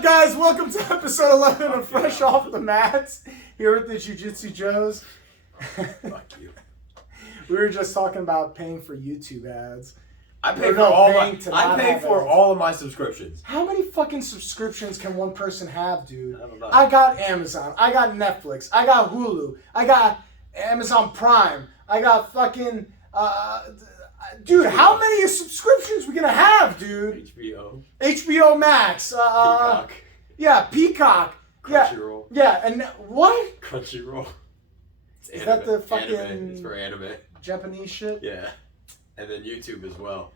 up, guys? Welcome to episode 11 of Fresh Off the Mats here at the Jiu-Jitsu Joes. Fuck you. We were just talking about paying for YouTube ads. I pay for all of my subscriptions. How many fucking subscriptions can one person have, dude? I don't know. I got Amazon. I got Netflix. I got Hulu. I got Amazon Prime. I got fucking... dude, how many subscriptions we gonna have, dude? HBO Max. Peacock. Yeah, Peacock. Crunchyroll. Yeah, and what? Crunchyroll. Is that the fucking... Anime. It's for anime. Japanese shit? Yeah. And then YouTube as well.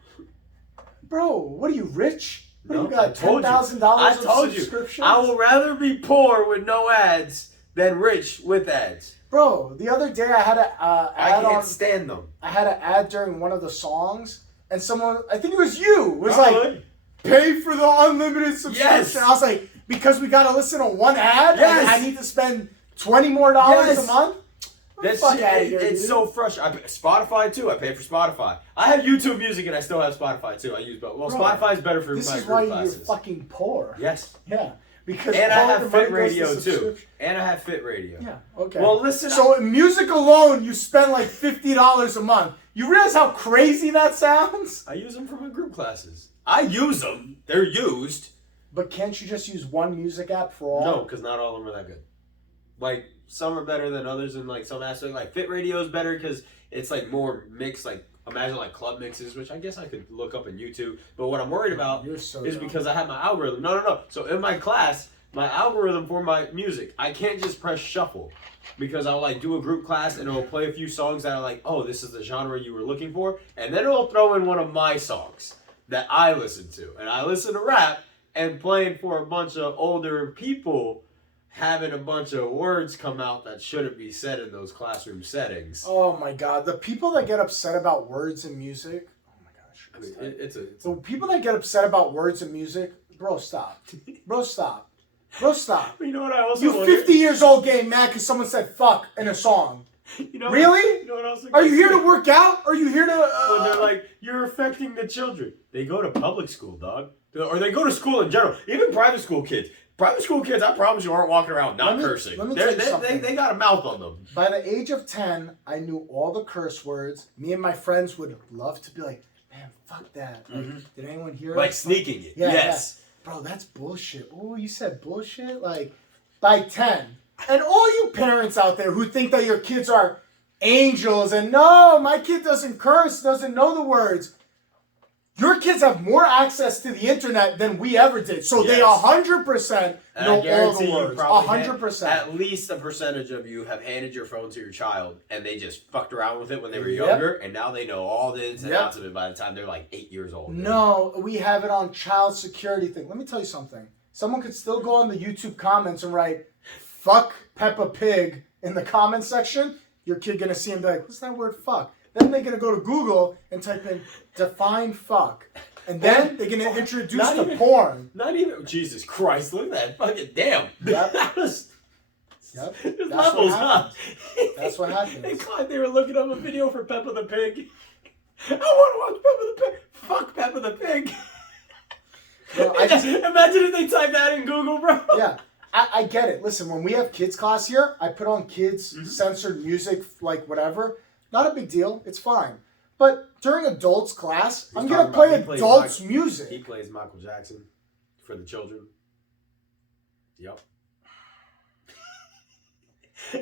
Bro, what are you, rich? What No, you got, $10,000 I of told subscriptions? you. I will rather be poor with no ads than rich with ads. Bro, the other day I had an I can't stand them. I had an ad during one of the songs, and someone, I think it was you, was like, pay for the unlimited subscription. Yes. I was like, because we got to listen to one ad, yes. and I need to spend $20 more a month? That's fuck out of here, it's dude. so frustrating. Spotify too. I pay for Spotify. I have YouTube Music and I still have Spotify too. I use both. Well, Spotify's better for my group classes. This is why you're fucking poor. Yes. Yeah. Because and I have Fit Radio too. And I have Fit Radio. Yeah. Okay. Well, listen. So music alone, you spend like $50 a month. You realize how crazy that sounds? I use them for my group classes. I use them. They're used. But can't you just use one music app for all? No, because not all of them are that good. Like, some are better than others in like some aspects. Like Fit Radio is better because it's like more mixed. Like imagine like club mixes, which I guess I could look up in YouTube. But what I'm worried about is because I have my algorithm. No. So in my class, my algorithm for my music, I can't just press shuffle because I'll like do a group class and it'll play a few songs that are like, oh, this is the genre you were looking for, and then it'll throw in one of my songs that I listen to, and I listen to rap and playing for a bunch of older people. Having a bunch of words come out that shouldn't be said in those classroom settings. Oh my god, the people that get upset about words in music. Oh my gosh, I mean, the people that get upset about words in music, bro, stop, bro, stop, bro, stop. You know what I also? You 50 years old getting mad because someone said "fuck" in a song. You know really? You know what else? Are you here to work out? Are you here to? When they're like, you're affecting the children. They go to public school, dog, or they go to school in general. Even private school kids. Private school kids, I promise you, aren't walking around not cursing. Let me tell you something. They got a mouth on them. By the age of 10, I knew all the curse words. Me and my friends would love to be like, man, fuck that. Like, did anyone hear it? Like sneaking it. Yeah, yes. Yeah. Bro, that's bullshit. Oh, you said bullshit? Like, by 10. And all you parents out there who think that your kids are angels and no, my kid doesn't curse, doesn't know the words. Your kids have more access to the internet than we ever did. So they 100% know all the words. 100%. At least a percentage of you have handed your phone to your child and they just fucked around with it when they were younger. And now they know all the ins and outs of it by the time they're like 8 years old. No, we have it on child security thing. Let me tell you something. Someone could still go on the YouTube comments and write, fuck Peppa Pig in the comment section. Your kid gonna see him be like, what's that word fuck? Then they're going to go to Google and type in define fuck. And then they're going to introduce the porn. Not even, Jesus Christ, look at that fucking damn. Yep. That's what happens. That's what happens. They were looking up a video for Peppa the Pig. I want to watch Peppa the Pig. Fuck Peppa the Pig. Bro, imagine if they type that in Google, bro. Yeah. I get it. Listen, when we have kids class here, I put on kids censored music, like whatever. Not a big deal. It's fine. But during adults class, I'm going to play adults music. He plays Michael Jackson for the children. Yep.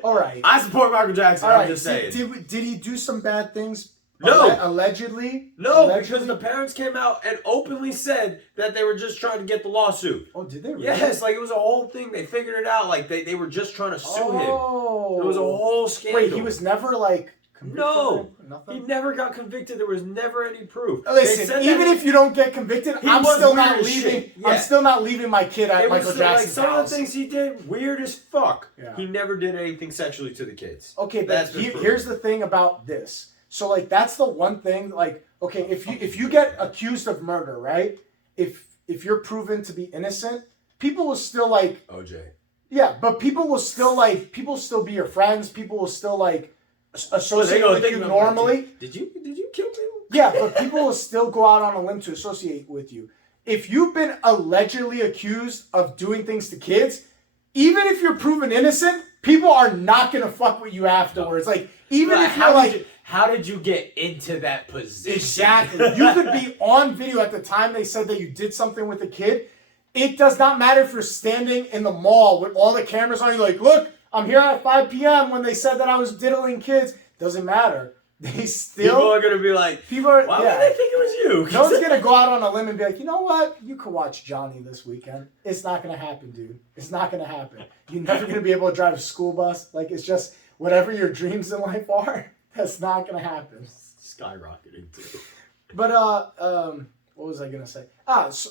All right. I support Michael Jackson. I'm just saying. Did he do some bad things? No. Allegedly? No, because the parents came out and openly said that they were just trying to get the lawsuit. Oh, did they really? Yes, like it was a whole thing. They figured it out. Like they were just trying to sue him. It was a whole scandal. Wait, he was never like... No, he never got convicted. There was never any proof. Listen, even if you don't get convicted, I'm still not leaving. Yeah. I'm still not leaving my kid at Michael Jackson's house. Some of the things he did, weird as fuck. Yeah. He never did anything sexually to the kids. Okay, but here's the thing about this. So like that's the one thing. Like, okay, if you get accused of murder, right? If you're proven to be innocent, people will still like OJ. Yeah, but people will still be your friends. People will still like associate with you normally. Did you kill me? Yeah, but people will still go out on a limb to associate with you. if you've been allegedly accused of doing things to kids, even if you're proven innocent, people are not gonna fuck with you afterwards. Like, even if you're like, how did you get into that position? exactly, you could be on video at the time they said that you did something with a kid. It does not matter if you're standing in the mall with all the cameras on you, like, look, I'm here at 5 p.m. when they said that I was diddling kids. Doesn't matter. They still... People are going to be like, why would they think it was you? No one's going to go out on a limb and be like, you know what? You could watch Johnny this weekend. It's not going to happen, dude. It's not going to happen. You're never going to be able to drive a school bus. Like, it's just whatever your dreams in life are, that's not going to happen. Skyrocketing, too. But, what was I going to say? So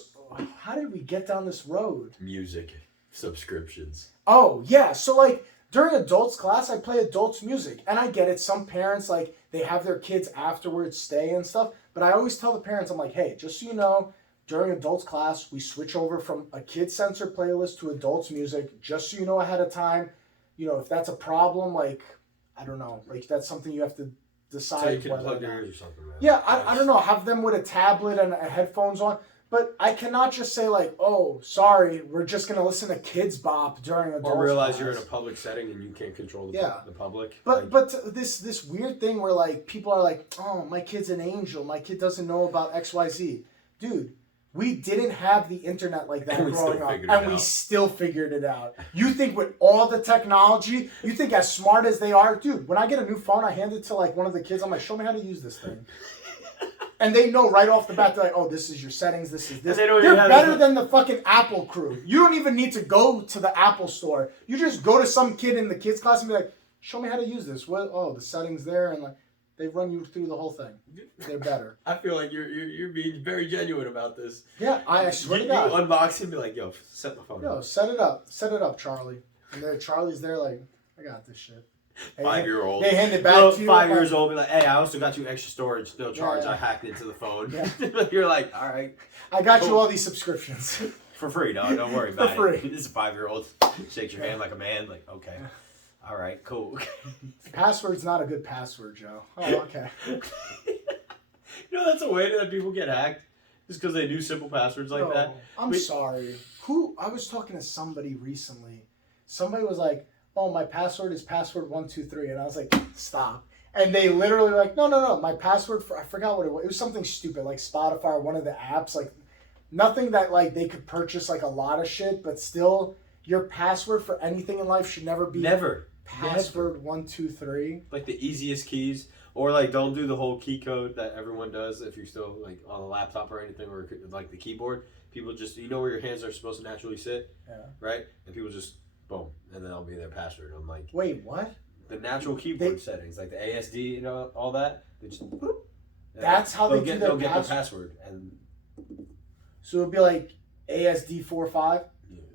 how did we get down this road? Music subscriptions. Oh, yeah. So, like, during adults class, I play adults music. And I get it. Some parents, like, they have their kids afterwards stay and stuff. But I always tell the parents, I'm like, hey, just so you know, during adults class, we switch over from a kid-censored playlist to adults music. Just so you know ahead of time. You know, if that's a problem, like, I don't know. Like, that's something you have to decide. So you can plug your ears or something, man. Yeah, I don't know. Have them with a tablet and headphones on. But I cannot just say, like, oh, sorry, we're just going to listen to Kids Bop during adults Or realize class. you're in a public setting and you can't control the public. But this weird thing where, like, people are like, oh, my kid's an angel. My kid doesn't know about XYZ. Dude, we didn't have the internet like that growing up. And we still figured it out. You think with all the technology, you think as smart as they are? Dude, when I get a new phone, I hand it to, like, one of the kids. I'm like, show me how to use this thing. And they know right off the bat, they're like, oh, this is your settings, this is this. They're better than the fucking Apple crew. You don't even need to go to the Apple store. You just go to some kid in the kids class and be like, show me how to use this. What? Oh, the settings there. And like, they run you through the whole thing. They're better. I feel like you're being very genuine about this. Yeah, I swear to God. You unbox it and be like, yo, set my phone up. Set it up. Set it up, Charlie. And there, Charlie's there like, I got this shit. 5-year-old. They hand it back to you. 5 years old, be like, hey, I also got you extra storage, no charge. I hacked into the phone. Yeah. You're like, all right. I got you all these subscriptions. For free, dog. Don't worry about it. For free. This is a 5-year-old. Shakes your hand like a man. Like, okay. All right, cool. Password's not a good password, Joe. Oh, okay. You know, that's a way that people get hacked. Just because they do simple passwords like that. I'm sorry. I was talking to somebody recently. Somebody was like, oh, my password is password 123. And I was like, stop. And they literally were like, no. My password I forgot what it was. It was something stupid, like Spotify or one of the apps. Like, nothing that, like, they could purchase, like, a lot of shit. But still, your password for anything in life should never be password 123. Like, the easiest keys. Or, like, don't do the whole key code that everyone does if you're still, like, on a laptop or anything, or, like, the keyboard. People just, you know where your hands are supposed to naturally sit? Yeah. Right? And people just... boom, and then that'll be their password. I'm like, wait, what? The natural keyboard settings, like the ASD, you know, all that. They just, that's how they do their get the password, and so it'll be like ASD 45,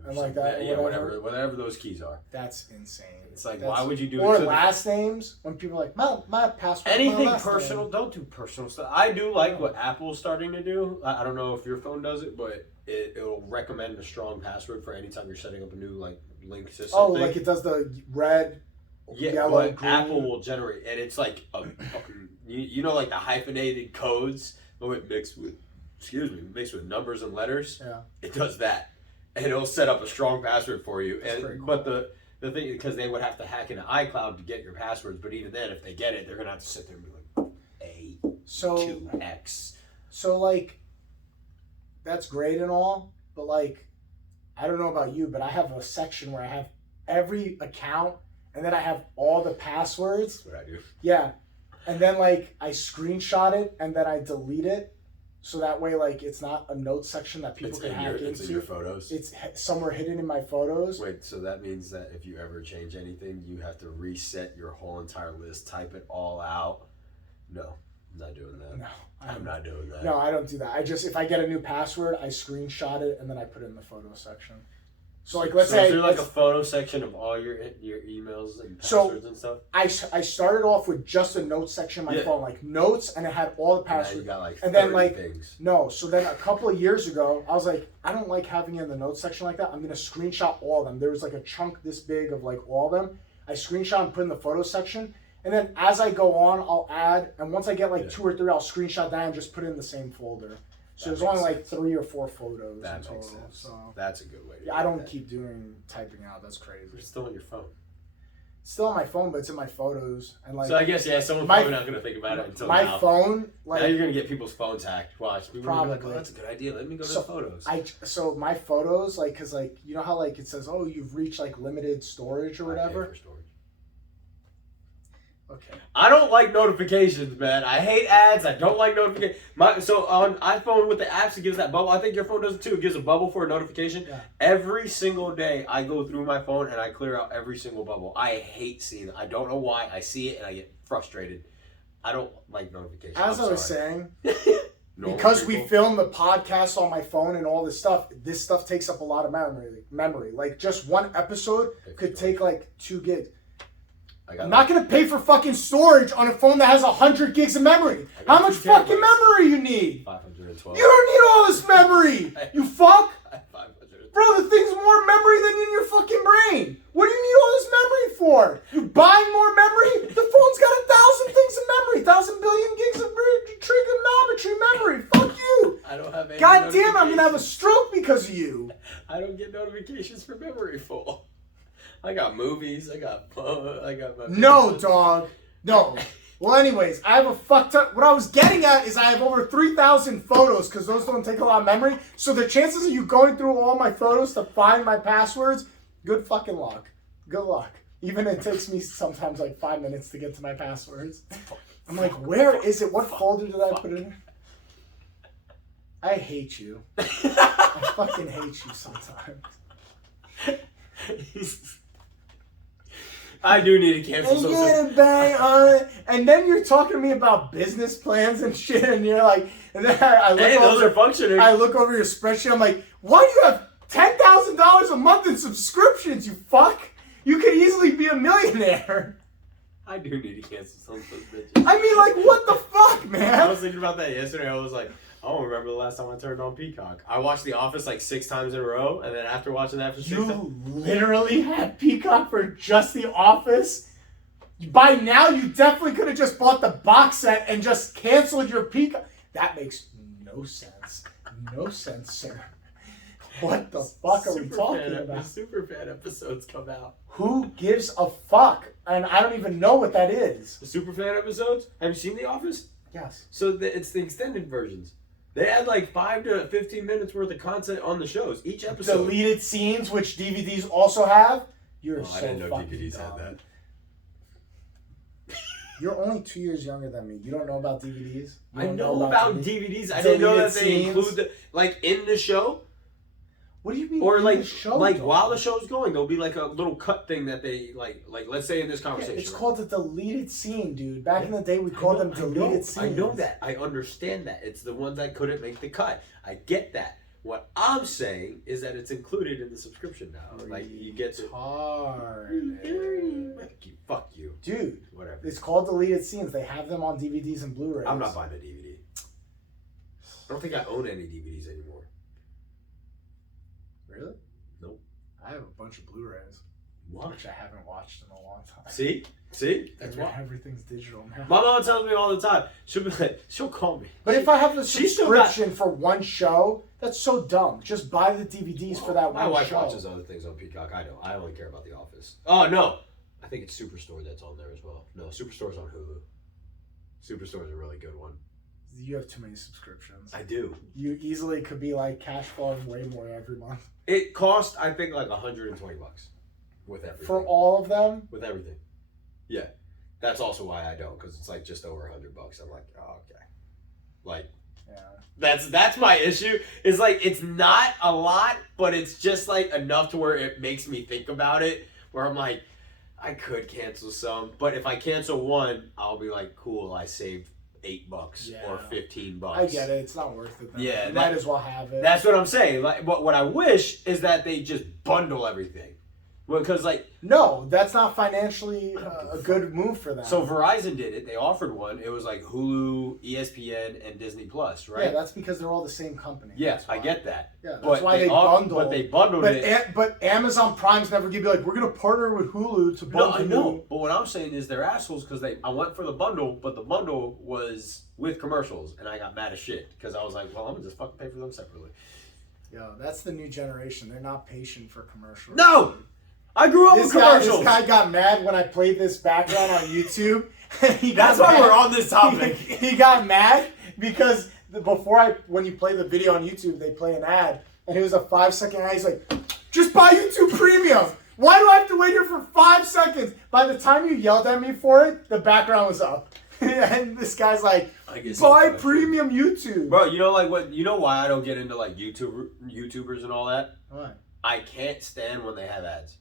and like that. Yeah, whatever those keys are. That's insane. It's like, why would you do it? Or last names when people are like, my password. Anything personal, name. Don't do personal stuff. I do like what Apple's starting to do. I don't know if your phone does it, but it'll recommend a strong password for any time you're setting up a new like link system. Oh, like it does the red, yellow, green. Apple will generate, and it's like you know, like the hyphenated codes, but mixed with numbers and letters. Yeah, it does that, and it'll set up a strong password for you. That's pretty cool. But the thing, because they would have to hack into iCloud to get your passwords, but even then, if they get it, they're gonna have to sit there and be like A2X. So like, that's great and all, but like, I don't know about you, but I have a section where I have every account, and then I have all the passwords. That's what I do. Yeah, and then like I screenshot it and then I delete it, so that way like it's not a note section that people can hack into. It's in your photos. It's somewhere hidden in my photos. Wait, so that means that if you ever change anything, you have to reset your whole entire list, type it all out. No, I'm not doing that. No, I'm not doing that. No, I don't do that. I just, if I get a new password, I screenshot it and then I put it in the photo section. So like, let's say, is there like a photo section of all your emails and passwords and stuff? I started off with just a notes section on my phone, like notes, and it had all the passwords. You got like and then like things. No, so then a couple of years ago, I was like, I don't like having it in the notes section like that. I'm gonna screenshot all of them. There was like a chunk this big of like all of them. I screenshot and put in the photo section, and then as I go on, I'll add, and once I get like 2 or 3, I'll screenshot that and just put it in the same folder. So there's only like 3 or 4 photos That in total. makes sense. So That's a good way to yeah, I don't keep doing typing out. That's crazy. It's still on your phone. It's still on my phone, but it's in my photos. And like, So I guess someone's probably not gonna think about it until my now. phone, like Now you're gonna get people's phones hacked. Watch. People are gonna be like, Probably. oh, that's a good idea. Let me go to So, the photos. so my photos, like, cause like you know how like it says, oh, you've reached like limited storage or I pay whatever. for storage. Okay. I don't like notifications, man. I hate ads. I don't like notifications. So on iPhone with the apps, it gives that bubble. I think your phone does it too. It gives a bubble for a notification. Yeah. Every single day, I go through my phone and I clear out every single bubble. I hate seeing it. I don't know why. I see it and I get frustrated. I don't like notifications. As I was saying, Normal because we people. film the podcast on my phone and all this stuff takes up a lot of memory. Like just one episode could take like 2 gigs. I'm not gonna pay for fucking storage on a phone that has 100 gigs of memory. How much fucking memory you need? 512. You don't need all this memory. You fuck. 512. Bro, the thing's more memory than in your fucking brain. What do you need all this memory for? You buying more memory? The phone's got 1,000 things of memory, 1,000 billion gigs of trigonometry memory. Fuck you. I don't have any. God damn, I'm gonna have a stroke because of you. I don't get notifications for memory full. I got movies. I got my No, dog. No. Well, anyways, I have a fuck ton. What I was getting at is I have over 3,000 photos because those don't take a lot of memory. So the chances of you going through all my photos to find my passwords, good fucking luck. Good luck. Even it takes me sometimes like 5 minutes to get to my passwords. I'm like, where is it? What folder did I put it in? I hate you. I fucking hate you sometimes. I do need to cancel And social. get a bang on it. And then you're talking to me about business plans and shit, and you're like, and then I look Hey, those over, are functioning. I look over your spreadsheet, I'm like, why do you have $10,000 a month in subscriptions, you fuck? You could easily be a millionaire. I do need to cancel some of those bitches. I mean, like, what the fuck, I man? was thinking about that yesterday. I was like, I don't remember the last time I turned on Peacock. I watched The Office like 6 times in a row, and then after watching that for 6 times, You literally had Peacock for just The Office? By now, you definitely could have just bought the box set and just canceled your Peacock. That makes no sense. No sense, sir. What the fuck are we talking about? Superfan episodes come out. Who gives a fuck? And I don't even know what that is. The Superfan episodes? Have you seen The Office? Yes. So it's the extended versions. They add like 5 to 15 minutes worth of content on the shows. Each episode. Deleted scenes, which DVDs also have. You're Oh, so I didn't know fucking DVDs dumb. had that. You're only 2 years younger than me. You don't know about DVDs? You I don't know about DVDs. I deleted didn't know that they scenes? include the, like in the show. What do you mean? Or in like the show, like though? while the show's going, there'll be like a little cut thing that they like let's say in this Yeah, conversation. it's called a deleted scene, dude. Back in the day, we called them deleted scenes. I know that. I understand that. It's the ones that couldn't make the cut. I get that. What I'm saying is that it's included in the subscription now. Like you get to hard. fuck you. Dude, Whatever. it's called deleted scenes. They have them on DVDs and Blu-rays. I'm not buying a DVD. I don't think I own any DVDs anymore. Really? Nope. I have a bunch of Blu-rays, What? which I haven't watched in a long time. See? That's why. Everything's digital now. My mom tells me all the time. She'll be like, she'll call me. But if I have the She still got- subscription for one show, that's so dumb. Just buy the DVDs for that My one wife show. watches other things on Peacock. I don't. I only care about The Office. Oh no, I think it's Superstore that's on there as well. No, Superstore's on Hulu. Superstore's a really good one. You have too many subscriptions. I do. You easily could be like cash flowing way more every month. It cost I think like $120 with everything. For all of them? With everything. Yeah, that's also why I don't because it's like just over $100. I'm like, oh, okay. Like. Yeah. That's my issue. Is like it's not a lot, but it's just like enough to where it makes me think about it. Where I'm like, I could cancel some, but if I cancel one, I'll be like, cool, I saved $8 or $15. I get it. It's not worth it. Then. Yeah, You that- might as well have it. That's what I'm saying. Like, what I wish is that they just bundle everything. Well, because like No, that's not financially a good move for them. so Verizon did it. They offered one. It was like Hulu, ESPN, and Disney Plus, right? Yeah, that's because they're all the same company. Yeah, I get that. Yeah, that's why they bundle. But they bundled it. But Amazon Prime's never give you like, we're gonna partner with Hulu to bundle. No, I know. But what I'm saying is they're assholes because I went for the bundle, but the bundle was with commercials, and I got mad as shit because I was like, well, I'm gonna just fucking pay for them separately. Yo, that's the new generation. They're not patient for commercials. No, I grew up with commercials. This guy got mad when I played this background on YouTube. That's why we're on this topic. He got mad because when you play the video on YouTube, they play an ad, and it was a 5-second ad. He's like, just buy YouTube Premium. Why do I have to wait here for 5 seconds? By the time you yelled at me for it, the background was up. And this guy's like, buy premium YouTube. Bro, you know why I don't get into like YouTubers and all that? Why? I can't stand when they have ads.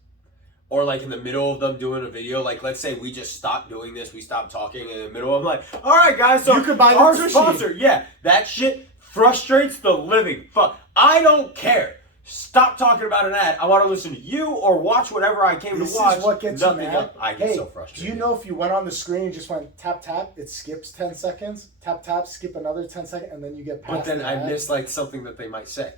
Or like in the middle of them doing a video, like let's say we just stopped doing this, we stopped talking in the middle. I'm like, all right guys, so you could buy our the sponsor. Yeah, that shit frustrates the living fuck. I don't care. Stop talking about an ad. I want to listen to you or watch whatever I came to watch. This is what gets you mad. I get so frustrated. Do you know if you went on the screen and just went tap tap, it skips 10 seconds, tap tap, skip another 10 seconds, and then you get past. But then I miss like something that they might say.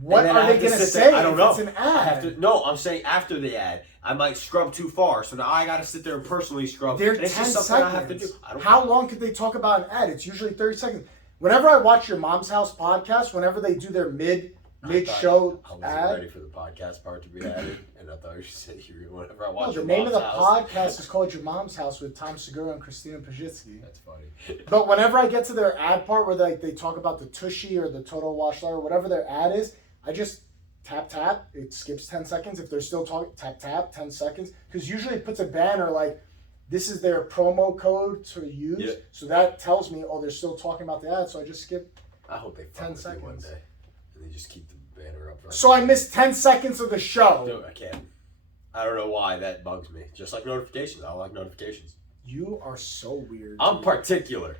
What are they gonna say? I don't know. It's an ad. No, I'm saying after the ad, I might scrub too far, so now I got to sit there and personally scrub. They're 10 seconds. I have to do. How long could they talk about an ad? It's usually 30 seconds. Whenever I watch your Mom's House podcast, whenever they do their mid-show I wasn't ad, ready for the podcast part to be added, and I thought you said whenever I watch the your name of Mom's the House. podcast is called Your Mom's House with Tom Segura and Christina Pajitsky. That's funny. But whenever I get to their ad part where they talk about the Tushy or the Total Wash Light or whatever their ad is, I just tap tap, it skips 10 seconds. If they're still talking, tap tap, 10 seconds. Because usually it puts a banner like, this is their promo code to use. Yeah. So that tells me, oh, they're still talking about the ad. So I just skip I hope they 10 seconds one day. And they just keep the banner up. So I missed 10 seconds of the show. Dude, I can't. I don't know why that bugs me. Just like notifications. I don't like notifications. You are so weird. I'm particular.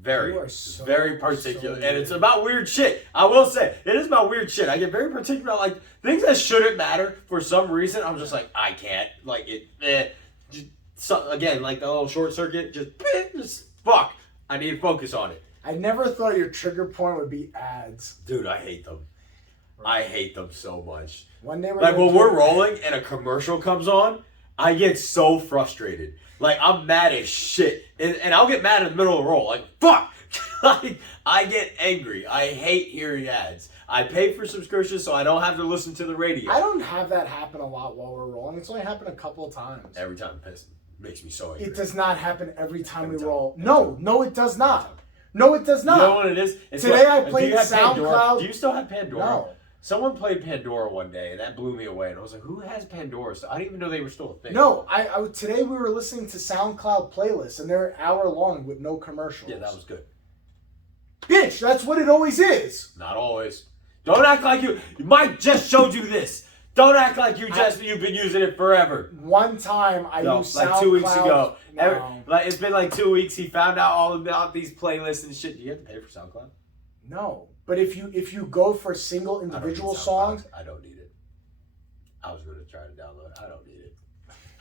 Very, so, very particular. So and it's about weird shit. I will say, it is about weird shit. I get very particular. Like, things that shouldn't matter for some reason, I'm just like, I can't. Like, again, like the little short circuit, just fuck. I need to focus on it. I never thought your trigger point would be ads. Dude, I hate them. I hate them so much. One day like, when we're rolling and a commercial comes on, I get so frustrated. Like, I'm mad as shit. And I'll get mad in the middle of the roll. Like, fuck! Like, I get angry. I hate hearing ads. I pay for subscriptions so I don't have to listen to the radio. I don't have that happen a lot while we're rolling. It's only happened a couple of times. Every time it makes me so angry. It does not happen every time we roll. No, it does not. No, it does not. You know what it is? Today I played SoundCloud. Do you still have Pandora? No. Someone played Pandora one day, and that blew me away. And I was like, who has Pandora? So I didn't even know they were still a thing. No, today we were listening to SoundCloud playlists, and they're an hour long with no commercials. Yeah, that was good. Bitch, that's what it always is. Not always. Don't act like you... Mike just showed you this. Don't act like you've been using it forever. One time I used SoundCloud. Like 2 weeks ago. No. It's been like 2 weeks. He found out all about these playlists and shit. Do you have to pay for SoundCloud? No. But if you go for single individual songs... I don't need it. I was going to try to download it. I don't need it.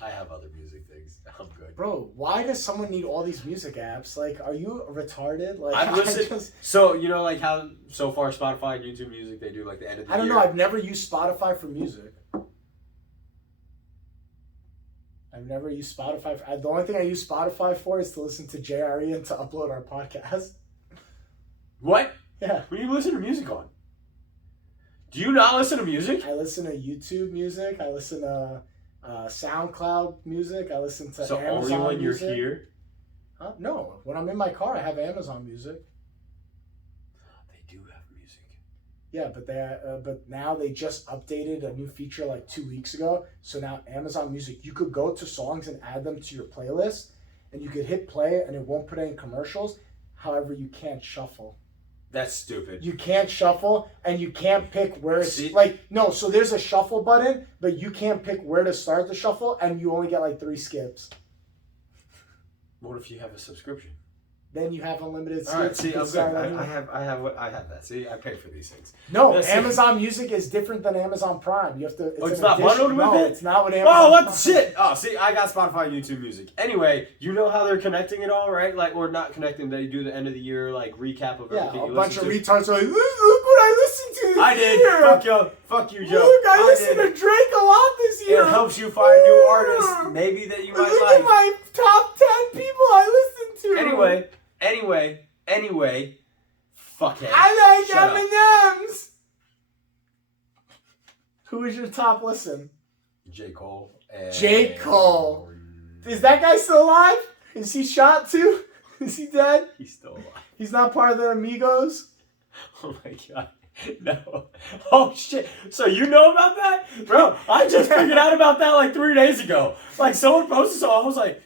I have other music things. I'm good. Bro, why does someone need all these music apps? Like, are you retarded? Like, I've listened... So, you know, like how so far Spotify and YouTube Music, they do like the end of the year? I don't know. I've never used Spotify for music. I've never used Spotify. The only thing I use Spotify for is to listen to JRE and to upload our podcast. What? Yeah. What do you listen to music on? Do you not listen to music? I listen to YouTube music. I listen to SoundCloud music. I listen to Amazon music. So only when music. You're here? No. When I'm in my car, I have Amazon Music. They do have music. Yeah, but now they just updated a new feature like 2 weeks ago. So now Amazon Music, you could go to songs and add them to your playlist, and you could hit play, and it won't put any commercials. However, you can't shuffle. That's stupid. You can't shuffle, and you can't pick where it's so there's a shuffle button, but you can't pick where to start the shuffle, and you only get like 3 skips. What if you have a subscription? Then you have unlimited seats. All right, see, You can I'm good. start I have that. See, I pay for these things. No, That's Amazon Music is different than Amazon Prime. You have to. It's an not bundled addition. with No, it? it's not what Amazon. Oh, what Prime. shit! Oh, see, I got Spotify and YouTube Music. Anyway, you know how they're connecting it all, right? Like, or not connecting. They do the end of the year like recap of Yeah, everything a you bunch of listen to. retards are like, look what I listened to this I did. year. Fuck you, Joe. Look, I listened did. to Drake a lot this year. It helps you find new artists, maybe that you might Look like. at my top 10 people I listened to. Anyway, fuckhead. I like Shut up. M&M's. Who is your top listen? J. Cole. And... J. Cole. Is that guy still alive? Is he shot too? Is he dead? He's still alive. He's not part of the Amigos? Oh my god. No. Oh shit. So you know about that? Bro, I just figured out about that like 3 days ago. Like someone posted so I was like,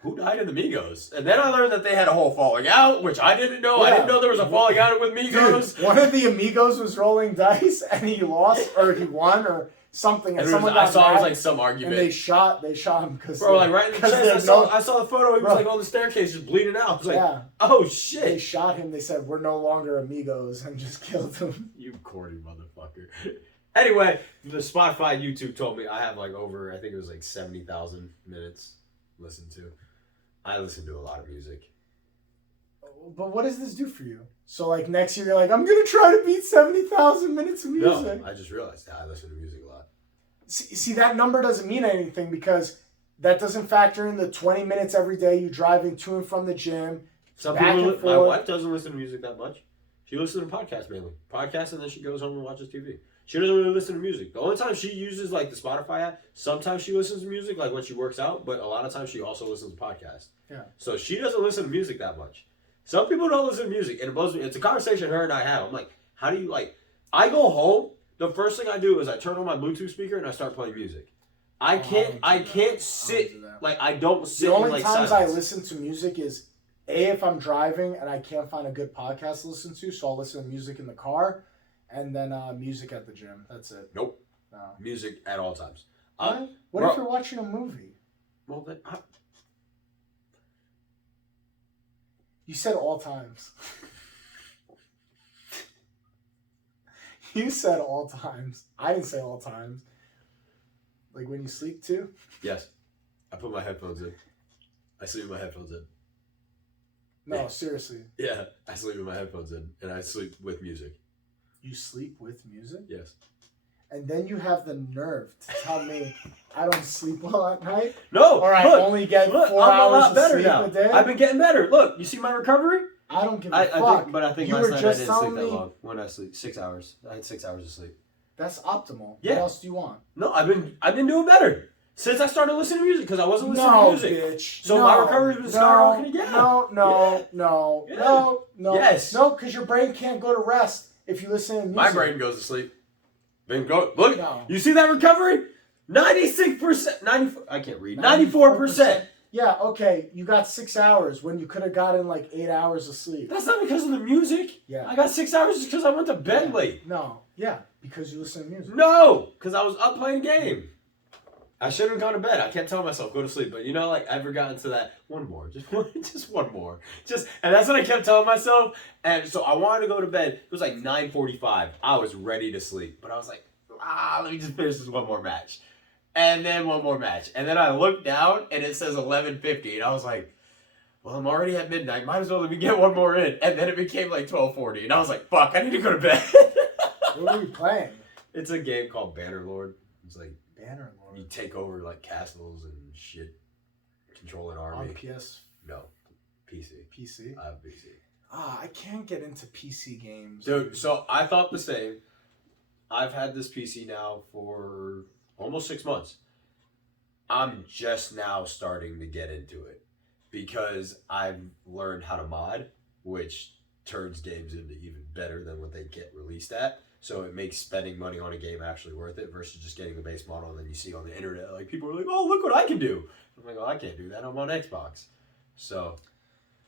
who died in the Migos? And then I learned that they had a whole falling out, which I didn't know. I Yeah. didn't know there was a falling out with Migos. Dude, one of the Amigos was rolling dice and he lost or he won or something. And someone I got saw it was mad, like some argument. and they shot him because Bro, like right in the chest, I saw the photo. He was Bro. like on the staircase just bleeding out. I was like, yeah, oh they shit. shot him. They said we're no longer Amigos and just killed him. You corny motherfucker. Anyway, the Spotify YouTube told me I have like over, I think it was like 70,000 minutes listened to. I listen to a lot of music. But what does this do for you? So like next year you're like, I'm gonna try to beat 70,000 minutes of music. No, I just realized that I listen to music a lot. See, that number doesn't mean anything because that doesn't factor in the 20 minutes every day you're driving to and from the gym. Some back people, and my forth. wife doesn't listen to music that much. She listens to podcasts mainly. Podcasts, and then she goes home and watches TV. She doesn't really listen to music. The only time she uses like the Spotify app, sometimes she listens to music like when she works out, but a lot of times she also listens to podcasts. Yeah. So she doesn't listen to music that much. Some people don't listen to music, and it blows me. It's a conversation her and I have. I'm like, how do you like? I go home. The first thing I do is I turn on my Bluetooth speaker and I start playing music. I can't sit like I don't sit. The only in, like, times silence. I listen to music is if I'm driving and I can't find a good podcast to listen to, so I'll listen to music in the car, and then music at the gym. That's it. Nope. No. Music at all times. What bro, if you're watching a movie? Well, then, You said all times. You said all times. I didn't say all times. Like when you sleep too? yes. I put my headphones in. I sleep with my headphones in. No, Yeah. seriously. Yeah, I sleep with my headphones in, and I sleep with music. You sleep with music? Yes. And then you have the nerve to tell me I don't sleep well at night? No. Or I look, only get look, 4 I'm a hours lot of better sleep now. a day? I've been getting better. Look, you see my recovery? I don't give a I fuck. think, but I think you last were night I just didn't sleep telling that me long. When I sleep 6 hours, I had 6 hours of sleep. that's optimal. Yeah. What else do you want? No, I've been doing better since I started listening to music because I wasn't listening No, to music. bitch. So no, my recovery's been skyrocketing again. No, Yeah. Yes. No, because your brain can't go to rest if you listen to music. My brain goes to sleep. Then go look. No. You see that recovery? 96%. 94. I can't read. 94%. Yeah, okay. You got 6 hours when you could have gotten like 8 hours of sleep. That's not because of the music. Yeah. I got 6 hours just because I went to bed late. No. Yeah, because you listen to music. No, because I was up playing a game. I shouldn't have gone to bed. I kept telling myself go to sleep, but you know, like I've gotten to that one more, just one more, and that's what I kept telling myself. And so I wanted to go to bed. It was like 9:45. I was ready to sleep, but I was like, let me just finish this one more match, and then one more match, and then I looked down and it says 11:50, and I was like, well, I'm already at midnight. Might as well let me get one more in, and then it became like 12:40, and I was like, fuck, I need to go to bed. What are you playing? It's a game called Bannerlord. It's like Bannerlord. you take over like castles and shit, control an army. On PS No, PC. PC? I have PC. I can't get into PC games. Dude, so I thought the same. I've had this PC now for almost 6 months. I'm just now starting to get into it because I've learned how to mod, which turns games into even better than what they get released at. So it makes spending money on a game actually worth it versus just getting the base model and then you see on the internet, like people are like, oh, look what I can do. I'm like, oh, I can't do that. I'm on Xbox. So,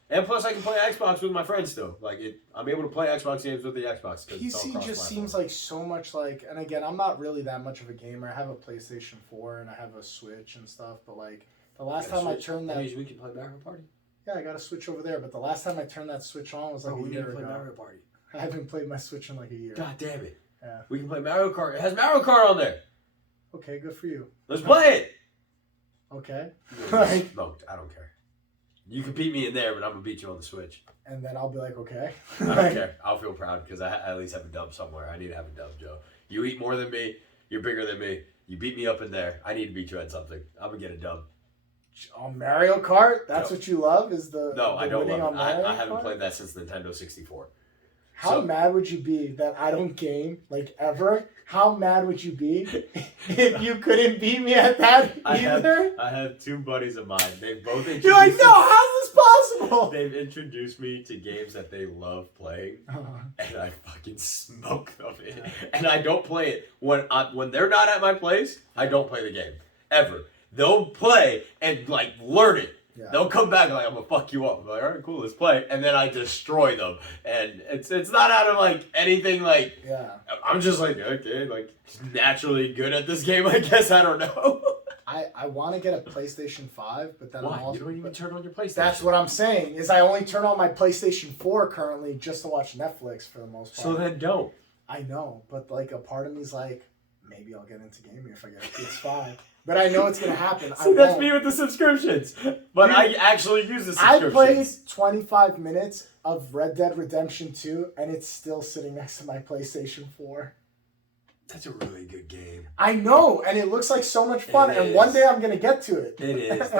and plus I can play Xbox with my friends still. Like I'm able to play Xbox games with the Xbox. PC just seems like so much like, and again, I'm not really that much of a gamer. I have a PlayStation 4 and I have a Switch and stuff, but like the last time I turned that, means we can play Mario Party. yeah, I got a Switch over there. But the last time I turned that Switch on was like a year ago. Mario Party. I haven't played my Switch in like a year. God damn it. Yeah. We can play Mario Kart. It has Mario Kart on there. Okay, good for you. Let's play it. Okay. You're smoked. I don't care. You can beat me in there, but I'm going to beat you on the Switch. And then I'll be like, okay. I don't care. I'll feel proud because I at least have a dub somewhere. I need to have a dub, Joe. You eat more than me. You're bigger than me. You beat me up in there. I need to beat you at something. I'm going to get a dub. On Mario Kart? That's what you love? Is the No, I don't love it. I haven't Kart? played that since Nintendo 64. How mad would you be that I don't game, like, ever? How mad would you be if you couldn't beat me at that either? I have two buddies of mine. They both introduced You're like, no, how's this possible? They've introduced me to games that they love playing, and I fucking smoke them. And I don't play it. When they're not at my place, I don't play the game. Ever. They'll play and, like, learn it. Yeah. They'll come back like, I'm gonna fuck you up. I'm like, all right, cool, let's play. And then I destroy them. And it's not out of like anything like, yeah. I'm just like, okay, like naturally good at this game, I guess. I don't know. I want to get a PlayStation 5, but then why? I'm also, you don't even turn on your PlayStation. That's what I'm saying, is I only turn on my PlayStation 4 currently just to watch Netflix for the most part. So then don't. I know, but like a part of me's like, maybe I'll get into gaming if I get a PS5. But I know it's going to happen. See, that's me with the subscriptions. But dude, I actually use the subscriptions. I played 25 minutes of Red Dead Redemption 2, and it's still sitting next to my PlayStation 4. That's a really good game. I know, and it looks like so much fun. And one day I'm going to get to it. It is.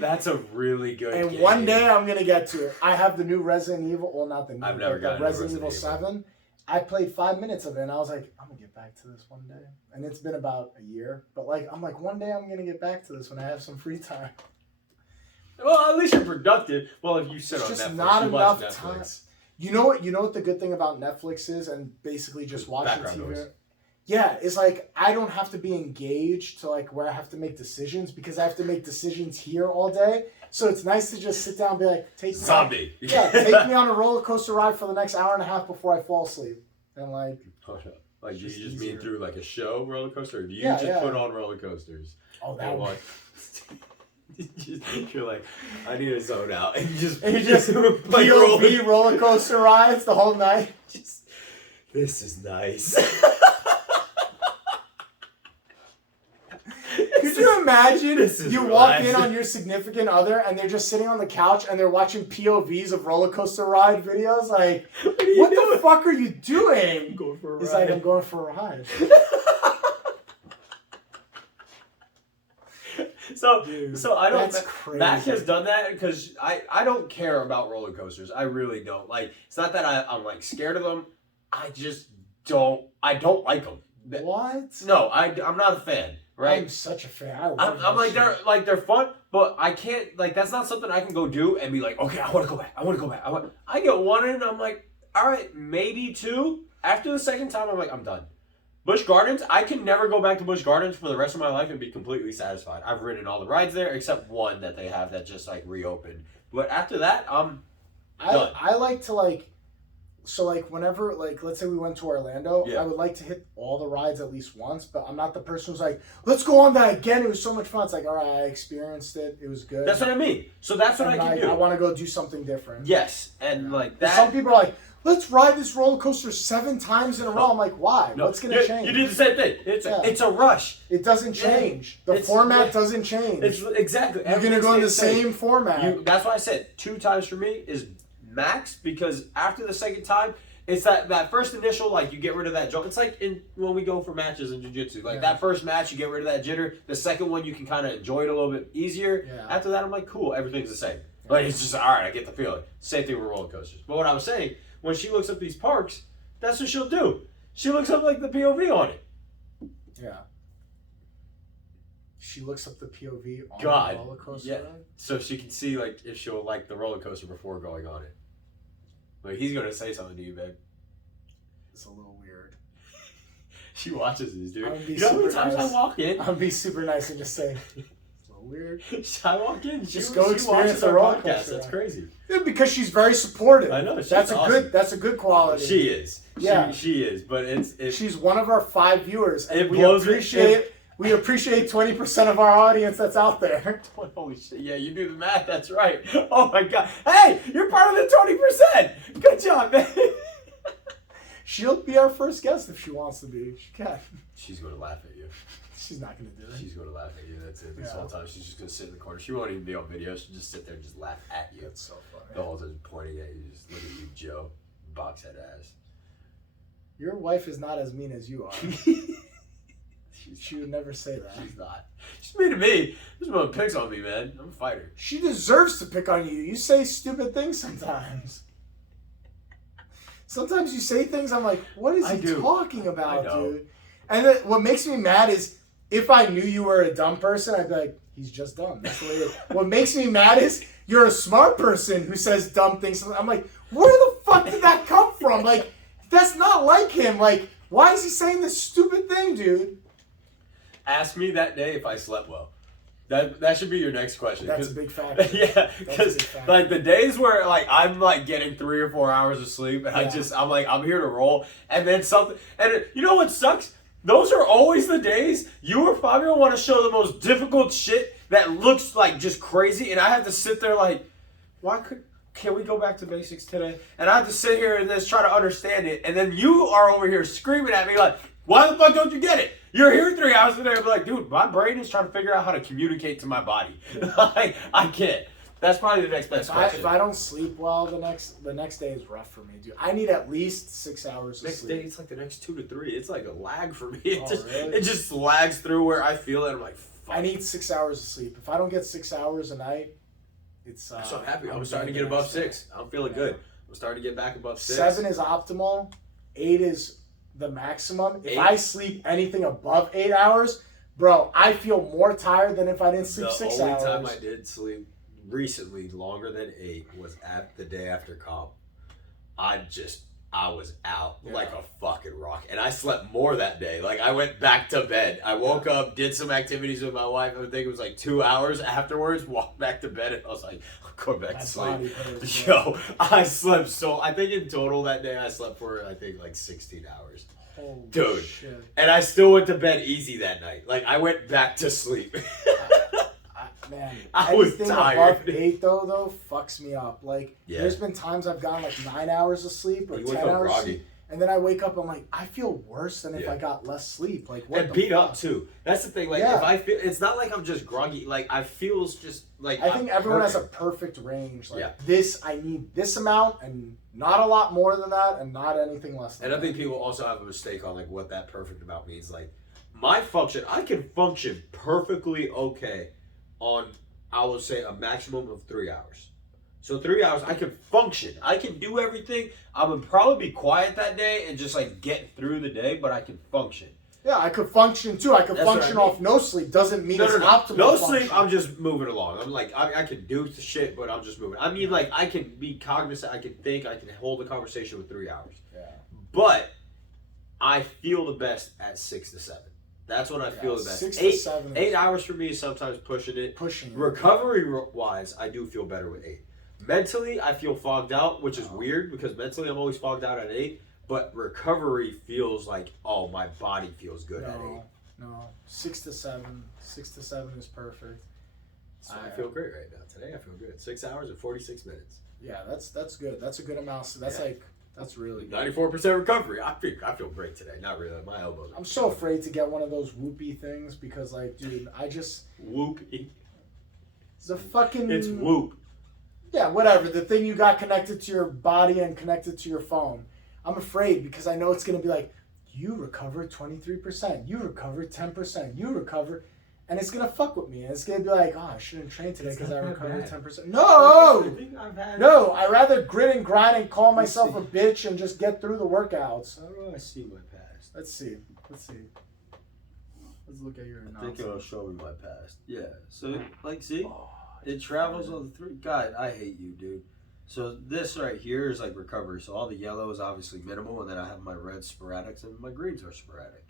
That's a really good game. And one day I'm going to get to it. I have the new Resident Evil. Well, not the new. I've never gotten Resident Evil 7. I played 5 minutes of it, and I was like, I'm going to get back to this one day. And it's been about a year. But, like, I'm like, one day I'm going to get back to this when I have some free time. Well, at least you're productive. Well, if you sit on just Netflix, not you enough watch Netflix. time. You know what the good thing about Netflix is, and basically just watching background TV? Noise. Yeah, it's like I don't have to be engaged to like where I have to make decisions because I have to make decisions here all day. So it's nice to just sit down and be like, take me on a roller coaster ride for the next hour and a half before I fall asleep. And like, do you just mean through like a show roller coaster, or do you put on roller coasters? Oh, that one. You're like, I need to zone out, and you just like POV roller coaster rides the whole night. This is nice. Could you imagine you walk in on your significant other and they're just sitting on the couch and they're watching POVs of roller coaster ride videos? Like, what the fuck are you doing? I'm going for a ride. He's like, I'm going for a ride. So I don't. That's crazy. Mac has done that because I don't care about roller coasters. I really don't. Like, it's not that I'm like scared of them. I just don't. I don't like them. What? No, I'm not a fan. Right? I'm such a fan. I'm like they're fun, but I can't like that's not something I can go do and be like, okay, I want to go back. I get one in and I'm like, all right, maybe two. After the second time, I'm like, I'm done. Busch Gardens, I can never go back to Busch Gardens for the rest of my life and be completely satisfied. I've ridden all the rides there except one that they have that just like reopened. But after that, done. I like to like. So, like, whenever, like, let's say we went to Orlando, I would like to hit all the rides at least once, but I'm not the person who's like, let's go on that again. It was so much fun. It's like, all right, I experienced it. It was good. That's what I mean. So that's what I can do. I want to go do something different. Yes, and like that. Some people are like, let's ride this roller coaster 7 times in a row. I'm like, why? No, what's going to change? You did the same thing. It's a rush. It doesn't change. The format doesn't change. It's exactly. You're going to go in the same format. That's why I said 2 times for me is max, because after the second time, it's that first initial, like, you get rid of that jump. It's like when we go for matches in Jiu-Jitsu. Like, that first match, you get rid of that jitter. The second one, you can kind of enjoy it a little bit easier. Yeah. After that, I'm like, cool, everything's the same. Yeah. Like, it's just, all right, I get the feeling. Same thing with roller coasters. But what I was saying, when she looks up these parks, that's what she'll do. She looks up, like, the POV on it. Yeah. She looks up the POV on the roller coaster ride? So she can see, like, if she'll like the roller coaster before going on it. Like, he's going to say something to you, babe. It's a little weird. She watches these, dude. You know how many times I walk in? I'm going to be super nice and just say, it's a little weird. I walk in. Just go experience the roller coaster. That's crazy. Yeah, because she's very supportive. I know. That's awesome. That's a good quality. She is. Yeah. She is. But it's she's one of our 5 viewers. And we We appreciate 20% of our audience that's out there. Holy shit! Yeah, you do the math. That's right. Oh my god! Hey, you're part of the 20%. Good job, man. She'll be our first guest if she wants to be. She can. She's gonna laugh at you. She's not gonna do it. She's gonna laugh at you. That's it. This Yeah. whole time, she's just gonna sit in the corner. She won't even be on video. She'll just sit there and just laugh at you. That's so funny. The whole time pointing at you. Just look at you, Joe. Boxhead ass. Your wife is not as mean as you are. She would never say that. She's not. She's mean to me. This woman picks on me, man. I'm a fighter. She deserves to pick on you. You say stupid things sometimes. Sometimes you say things I'm like, what is he talking about, dude? And then what makes me mad is if I knew you were a dumb person, I'd be like, he's just dumb. That's the way it is. What makes me mad is you're a smart person who says dumb things. I'm like, where the fuck did that come from? Like, that's not like him. Like, why is he saying this stupid thing, dude? Ask me that day if I slept well. That should be your next question. That's a big factor. Yeah, because like the days where like I'm like getting 3 or 4 hours of sleep and I'm like I'm here to roll, and then something, and you know what sucks? Those are always the days you are probably gonna want to show the most difficult shit that looks like just crazy, and I have to sit there like, can we go back to basics today? And I have to sit here and just try to understand it, and then you are over here screaming at me like, why the fuck don't you get it? You're here 3 hours a day. I'm like, dude, my brain is trying to figure out how to communicate to my body. Like, I can't. That's probably the next best question. If I don't sleep well, the next day is rough for me, dude. I need at least 6 hours of sleep. Next day, it's like the next 2 to 3. It's like a lag for me. Really? It just lags through where I feel it. I'm like, fuck. I need 6 hours of sleep. If I don't get 6 hours a night, it's. I'm so happy. I'm starting to get above 6. I'm feeling good. I'm starting to get back above 6. 7 is optimal. 8 is the maximum. If I sleep anything above 8 hours, bro, I feel more tired than if I didn't sleep 6 hours. The only time I did sleep recently longer than 8 was at the day after comp. I was out like a fucking rock, and I slept more that day. Like, I went back to bed. I woke up, did some activities with my wife. I think it was like 2 hours afterwards. Walked back to bed, and I was like, I'm going back to sleep. Yo, I slept I think in total that day I slept for like 16 hours. Holy dude, shit. And I still went to bed easy that night. Like, I went back to sleep. Man, I was tired. Above 8 though fucks me up. Like, there's been times I've gotten like 9 hours of sleep or 10 hours of sleep, and then I wake up, I'm like, I feel worse than if I got less sleep. Like, what? And beat up too. That's the thing. Like, if I feel, it's not like I'm just groggy. Like, I feel just like I think everyone has a perfect range. Like, this, I need this amount, and not a lot more than that, and not anything less than that. And I think people also have a mistake on like what that perfect amount means. Like, my function, I can function perfectly okay on, I would say, a maximum of 3 hours. So 3 hours, I can function. I can do everything. I would probably be quiet that day and just like get through the day, but I can function. Yeah, I could function too. I could function off no sleep. Doesn't mean it's optimal. No sleep, I'm just moving along. I'm like, I can do the shit, but I'm just moving. I mean, like, I can be cognizant. I can think. I can hold a conversation with 3 hours. Yeah. But I feel the best at 6 to 7. That's what I feel the best. 6 to 7. 8 hours for me is sometimes pushing it. Pushing it. Recovery-wise, I do feel better with 8. Mentally, I feel fogged out, which is weird because mentally I'm always fogged out at 8. But recovery feels like, oh, my body feels good at 8. No, 6 to 7. 6 to 7 is perfect. So I feel great right now. Today I feel good. 6 hours and 46 minutes. Yeah, that's good. That's a good amount. So that's that's really good. 94% recovery. I feel great today. Not really. My elbows. I'm so afraid to get one of those whoopee things because, like, dude, I just whoopee. It's a fucking. It's whoop. Yeah, whatever. The thing you got connected to your body and connected to your phone. I'm afraid because I know it's gonna be like, you recovered 23%, you recovered 10%, you recovered, and it's gonna fuck with me. And it's gonna be like, oh, I shouldn't train today because I recovered 10%. No, no. I rather grit and grind and call myself a bitch and just get through the workouts. How do I see my past? Let's see. Let's look at your I think it'll show me my past. Yeah. So, like, see, it travels on the 3. God, I hate you, dude. So this right here is like recovery. So all the yellow is obviously minimal, and then I have my red sporadics, and my greens are sporadic.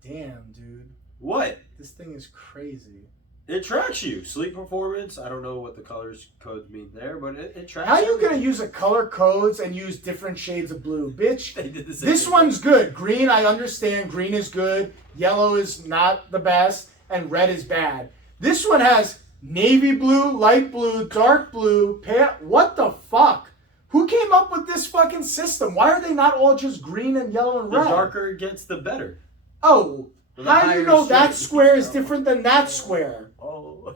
Damn, dude. What? This thing is crazy. It tracks you. Sleep performance. I don't know what the colors codes mean there, but it tracks. How are you everything. gonna use a color codes and use different shades of blue, bitch? They did the same This thing. one's good. Green, I understand. Green is good. Yellow is not the best, and red is bad. This one has navy blue, light blue, dark blue. What the fuck? Who came up with this fucking system? Why are they not all just green and yellow and The red? darker it gets, the better. Oh, The how do you higher know the that shade. square is different than that square? Oh,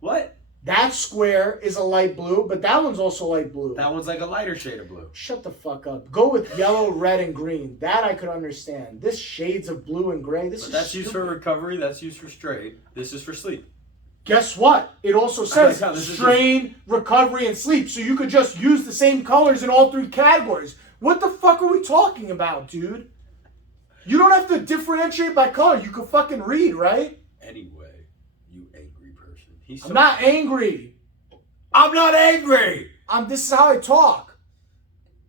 what? That square is a light blue, but that one's also light blue. That one's like a lighter shade of blue. Shut the fuck up. Go with yellow, red, and green. That I could understand. This shades of blue and gray. This But is that's used for stupid. recovery. That's used for strain. This is for sleep. Guess what? It also says how this is strain, recovery, and sleep. So you could just use the same colors in all three categories. What the fuck are we talking about, dude? You don't have to differentiate by color. You can fucking read, right? Anyway, you angry person. I'm not angry. I'm not angry. This is how I talk.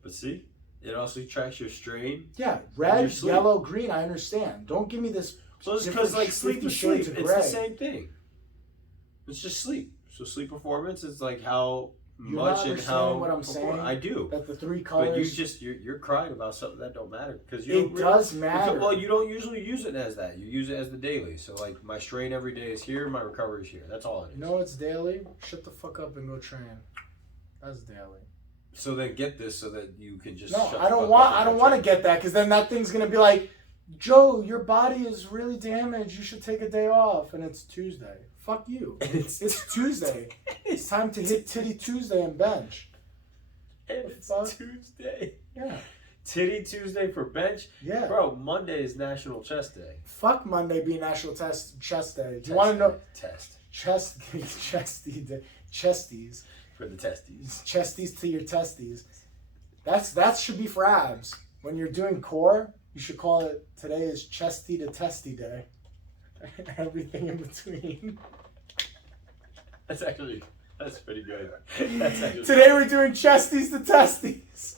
But see, it also tracks your strain. Yeah, And red, your sleep. yellow, green. I understand. Don't give me this. So it's different because like sleep 50 is sleep. shades of It's gray. the same thing. It's just sleep. So sleep performance is like how You're much not and understanding how what I'm saying? I do. That the three colors. But you just you're crying about something that don't matter because you It don't really, does matter. Well, you don't usually use it as that. You use it as the daily. So like my strain every day is here, my recovery is here. That's all it is. You know it's daily? Shut the fuck up and go train. That's daily. So then get this so that you can just. No, shut I the don't fuck want. up and I don't go want to train. get that because then that thing's gonna be like, Joe, your body is really damaged. You should take a day off, and it's Tuesday. Fuck you. It's Tuesday. It's time to hit Titty Tuesday and bench. And it's Fuck. Tuesday. Yeah. Titty Tuesday for bench. Yeah. Bro, Monday is National Chest Day. Fuck Monday being National Chest Day. Do you want to know? Test Chesties. for the testes. Chesties to your testes. That should be for abs. When you're doing core, you should call it today is chesty to testy day. Everything in between. That's pretty good. That's actually Today we're doing chesties to testes.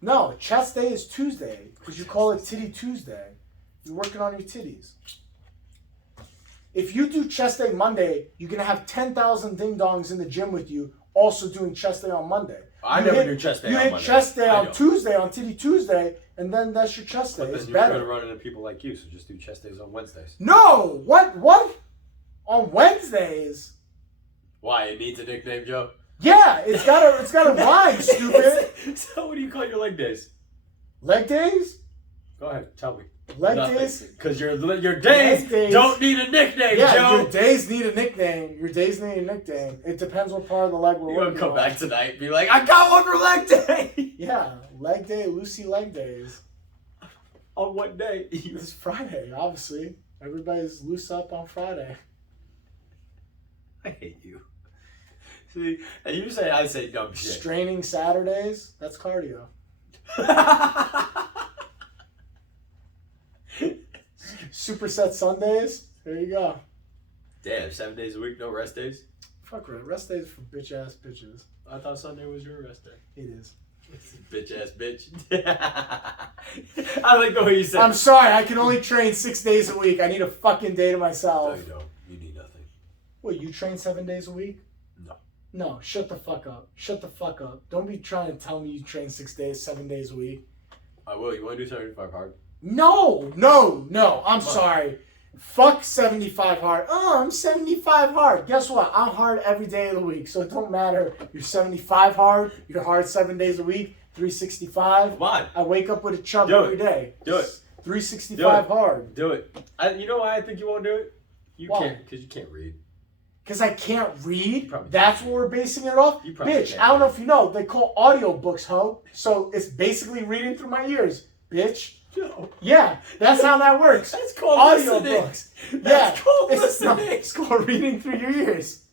No, chest day is Tuesday because you call it Titty Tuesday. You're working on your titties. If you do chest day Monday, you're gonna have 10,000 ding dongs in the gym with you, also doing chest day on Monday. I never do chest day You on hit Monday. chest day I on don't. Tuesday, on Titty Tuesday, and then that's your chest day. But It's then you're better. going to run into people like you, so just do chest days on Wednesdays. No! What? On Wednesdays? Why? It needs a nickname, Joe? Yeah, it's got a rhyme, stupid. So what do you call your leg days? Leg days? Go ahead, tell me. Leg days? Because your days days. don't need a nickname, Yeah, Joe. your days need a nickname. Your days need a nickname. It depends what part of the leg we're You're going working to come on. back tonight and be like, I got one for leg day. Yeah, leg day, Lucy leg days. On what day? It's Friday, obviously. Everybody's loose up on Friday. I hate you. See, and you say I say dumb shit. Straining Saturdays, that's cardio. Superset Sundays, there you go. Damn, 7 days a week, no rest days? Fuck right, rest days for bitch ass bitches. I thought Sunday was your rest day. It is. Bitch ass bitch. I like the way you said I'm it. sorry, I can only train 6 days a week. I need a fucking day to No, myself. you don't. You need nothing. Wait, you train 7 days a week? No. No, shut the fuck up. Shut the fuck up. Don't be trying to tell me you train 6 days, 7 days a week. I will. You want to do 75 hard? No. I'm sorry. Fuck 75 hard. Oh, I'm 75 hard. Guess what? I'm hard every day of the week. So it don't matter. You're 75 hard. You're hard 7 days a week. 365. Come on. I wake up with a chub Do every it. day. Do it. 365 hard. Do it. You know why I think you won't do it? You Why? can't, because you can't read. Because I can't read? probably That's can't what we're basing it off? You probably Bitch, can't I don't know read. if you know. They call audiobooks, ho. So it's basically reading through my ears. Bitch. No. Yeah, that's how that works. That's called listening. Audiobooks. That's Yeah, called it's listening. it's called reading through your ears.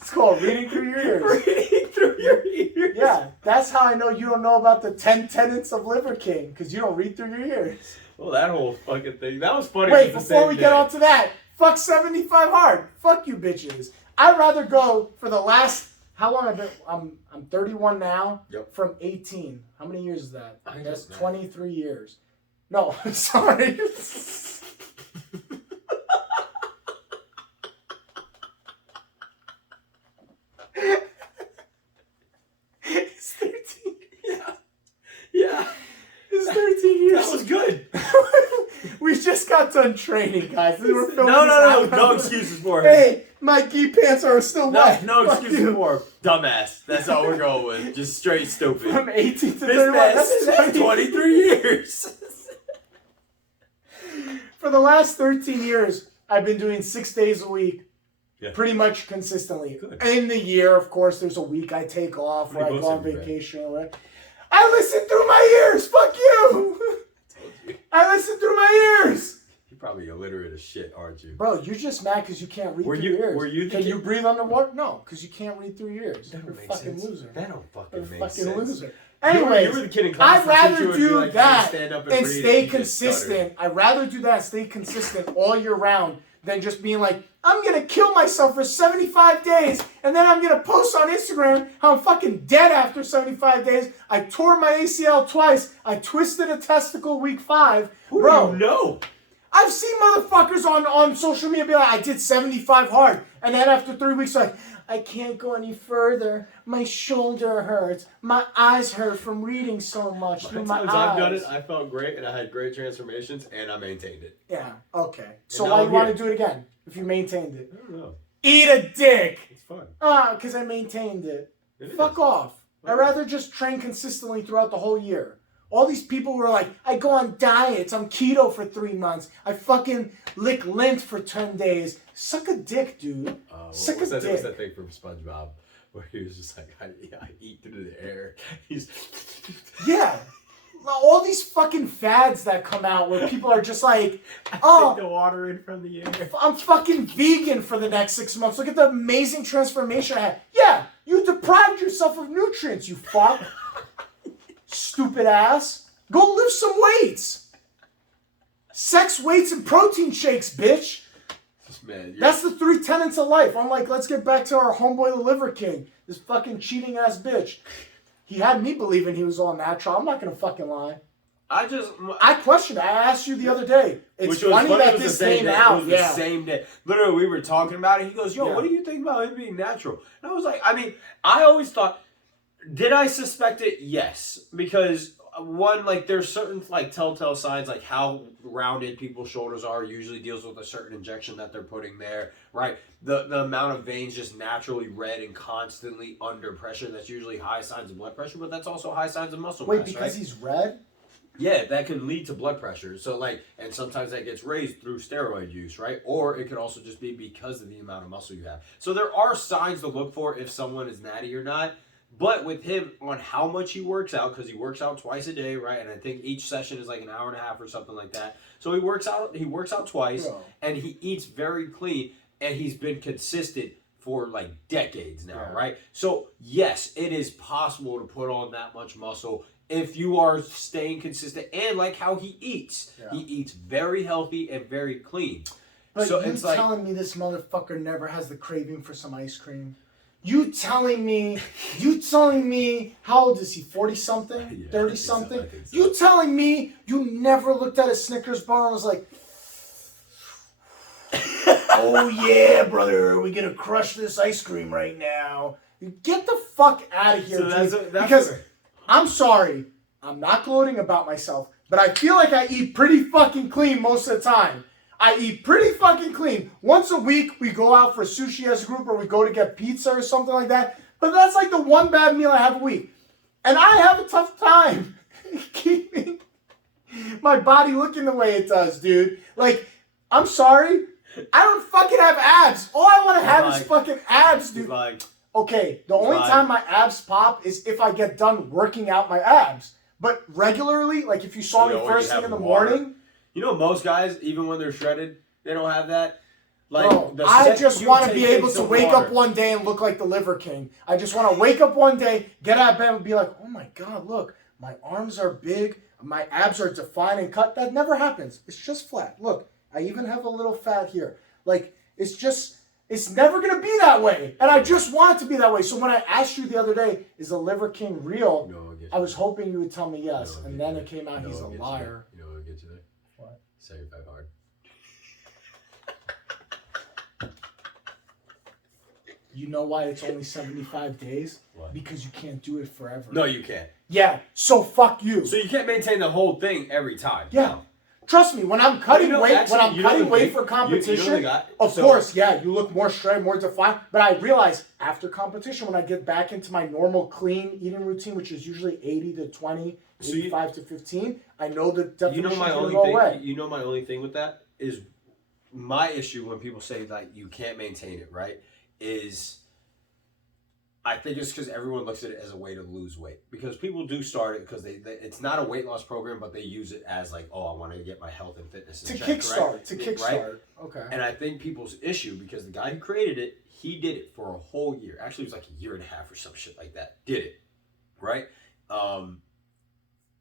It's called reading through your ears. Reading through your ears. Yeah, that's how I know you don't know about the 10 tenets of Liver King, because you don't read through your ears. Well, that whole fucking thing. That was funny. Wait, It was the before same we get day. on to that, fuck 75 hard. Fuck you bitches. I'd rather go for the last, how long I've been, I'm 31 now, Yep. from 18. How many years is that? I That's don't know. 23 years. No, I'm sorry. got done training, guys. We're filming No this excuses for him. Hey, my gi pants are still wet. No Fuck excuses you. for him. Dumbass. That's all we're going with. Just straight stupid. From 18 to This 31. that's 23 years. For the last 13 years, I've been doing 6 days a week. Yeah. Pretty much consistently. Good. In the year, of course, there's a week I take off or I Pretty go on close, vacation or whatever. I listen through my ears. Fuck you. I listen through my ears. You're probably illiterate as shit, aren't you? Bro, you're just mad because you can't read through your ears. Were you Can you breathe underwater? No, because you can't read through your ears. That You're a don't make fucking sense. loser. That don't fucking You're a make fucking sense. loser. Anyways, you were the kid in class I'd that teacher rather would be do like, that stand up and breathe, stay you just consistent. stutter. I'd rather do that and stay consistent all year round than just being like, I'm going to kill myself for 75 days and then I'm going to post on Instagram how I'm fucking dead after 75 days. I tore my ACL twice. I twisted a testicle week 5. Who Bro, do you know? I've seen motherfuckers on social media be like, I did 75 hard. And then after 3 weeks, like, I can't go any further. My shoulder hurts. My eyes hurt from reading so much through my eyes. I've done it, I felt great, and I had great transformations, and I maintained it. Yeah, okay. So now why I'm you want to here. do it again if you maintained it? I don't know. Eat a dick! It's fun. Because I maintained it. It Fuck is. off. I'd Okay. rather just train consistently throughout the whole year. All these people who are like, I go on diets, I'm keto for 3 months, I fucking lick lint for 10 days. Suck a dick, dude. Suck a What's dick. that thing from SpongeBob where he was just like, I eat through the air. He's Yeah. All these fucking fads that come out where people are just like, take oh, the water in from the air. I'm fucking vegan for the next 6 months. Look at the amazing transformation I had. Yeah, you deprived yourself of nutrients, you fuck. Stupid ass. Go lift some weights. Sex, weights, and protein shakes, bitch. Man, That's the 3 tenets of life. I'm like, let's get back to our homeboy, the Liver King. This fucking cheating ass bitch. He had me believing he was all natural. I'm not gonna fucking lie. I questioned. I asked you the other day. It's Which was funny it that was the this same came day. out. It was Yeah. the same day. Literally, we were talking about it. He goes, yo, Yeah. what do you think about him being natural? And I was like, I mean, I always thought, did I suspect it? Yes. Because one, like, there's certain, like, telltale signs, like how rounded people's shoulders are usually deals with a certain injection that they're putting there, right? The amount of veins just naturally red and constantly under pressure, that's usually high signs of blood pressure, but that's also high signs of muscle Wait, mass, because right? he's red? Yeah, that can lead to blood pressure. So, like, and sometimes that gets raised through steroid use, right? Or it could also just be because of the amount of muscle you have. So there are signs to look for if someone is natty or not. But with him, on how much he works out, because he works out twice a day, right? And I think each session is like an hour and a half or something like that. So he works out twice, Bro. and he eats very clean, and he's been consistent for like decades now, Yeah. right? So yes, it is possible to put on that much muscle if you are staying consistent and like how he eats. Yeah. He eats very healthy and very clean. But So you it's like, telling me this motherfucker never has the craving for some ice cream? You telling me, how old is he, 40-something, Yeah, I think so, 30-something? I think so. You telling me you never looked at a Snickers bar and was like, oh yeah, brother, we're gonna crush this ice cream right now. Get the fuck out of here, So dude. that's because where- I'm sorry, I'm not gloating about myself, but I feel like I eat pretty fucking clean most of the time. I eat pretty fucking clean. Once a week, we go out for sushi as a group or we go to get pizza or something like that. But that's like the one bad meal I have a week. And I have a tough time keeping my body looking the way it does, dude. Like, I'm sorry. I don't fucking have abs. All I want to have is fucking abs, dude. He's like, Okay, the only Right. time my abs pop is if I get done working out my abs. But regularly, like if you saw You me know, when first you thing in have the water. morning, you know, most guys, even when they're shredded, they don't have that. Like, bro, the I second just you want to take be able sips to of wake water- up one day and look like the Liver King. I just want to wake up one day, get out of bed and be like, oh my God, look, my arms are big, my abs are defined and cut. That never happens. It's just flat. Look, I even have a little fat here. Like, it's never going to be that way. And I just want it to be that way. So when I asked you the other day, is the Liver King real? No, I'll get you I was there. hoping you would tell me yes. No, I'll And get then you it there. came out No, he's a I'll get you liar. there. You know, I'll get you there. What? 75 hard. You know why it's only 75 days? Why? Because you can't do it forever. No, you can't. Yeah, so fuck you. So you can't maintain the whole thing every time. Yeah. Trust me, when I'm cutting weight, for you competition, know of course, yeah, you look more straight, more defined. But I realize after competition, when I get back into my normal clean eating routine, which is usually 80 to 20, 85 to 15, I know the definition will go away. You know my only thing with that is my issue when people say like you can't maintain it, right? Is I think it's because everyone looks at it as a way to lose weight. Because people do start it because they it's not a weight loss program, but they use it as like, oh, I want to get my health and fitness in check, kickstart. Right? Okay. And I think people's issue, because the guy who created it, he did it for a whole year. Actually, it was like a year and a half or some shit like that. Did it, right?